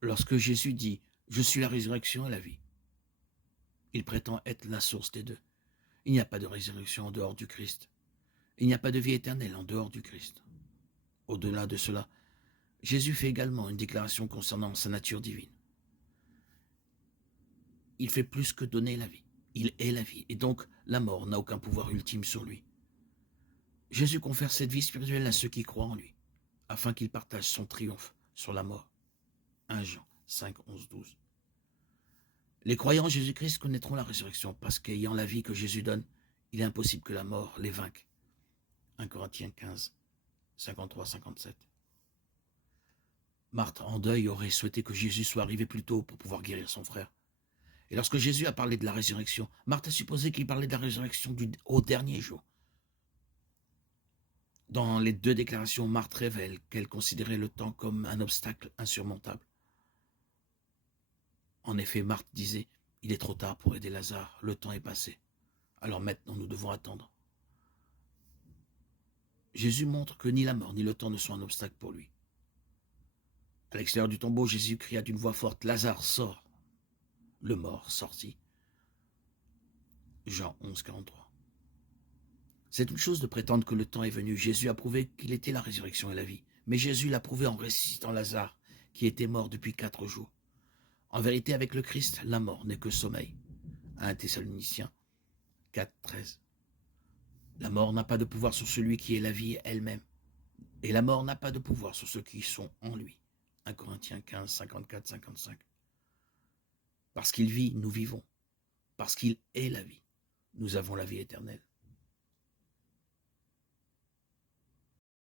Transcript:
Lorsque Jésus dit « Je suis la résurrection et la vie », il prétend être la source des deux. Il n'y a pas de résurrection en dehors du Christ. Il n'y a pas de vie éternelle en dehors du Christ. Au-delà de cela, Jésus fait également une déclaration concernant sa nature divine. Il fait plus que donner la vie. Il est la vie, et donc la mort n'a aucun pouvoir ultime sur lui. Jésus confère cette vie spirituelle à ceux qui croient en lui, afin qu'ils partagent son triomphe sur la mort. 1 Jean 5, 11, 12. Les croyants en Jésus-Christ connaîtront la résurrection, parce qu'ayant la vie que Jésus donne, il est impossible que la mort les vainque. 1 Corinthiens 15, 53, 57. Marthe, en deuil, aurait souhaité que Jésus soit arrivé plus tôt pour pouvoir guérir son frère. Et lorsque Jésus a parlé de la résurrection, Marthe a supposé qu'il parlait de la résurrection au dernier jour. Dans les deux déclarations, Marthe révèle qu'elle considérait le temps comme un obstacle insurmontable. En effet, Marthe disait « Il est trop tard pour aider Lazare, le temps est passé. Alors maintenant, nous devons attendre. » Jésus montre que ni la mort ni le temps ne sont un obstacle pour lui. À l'extérieur du tombeau, Jésus cria d'une voix forte « Lazare, sors !» Le mort sortit. Jean 11, 43. C'est une chose de prétendre que le temps est venu. Jésus a prouvé qu'il était la résurrection et la vie. Mais Jésus l'a prouvé en ressuscitant Lazare, qui était mort depuis 4 jours. En vérité, avec le Christ, la mort n'est que sommeil. 1 Thessaloniciens 4, 13. La mort n'a pas de pouvoir sur celui qui est la vie elle-même. Et la mort n'a pas de pouvoir sur ceux qui sont en lui. 1 Corinthiens 15, 54, 55. Parce qu'il vit, nous vivons. Parce qu'il est la vie, nous avons la vie éternelle.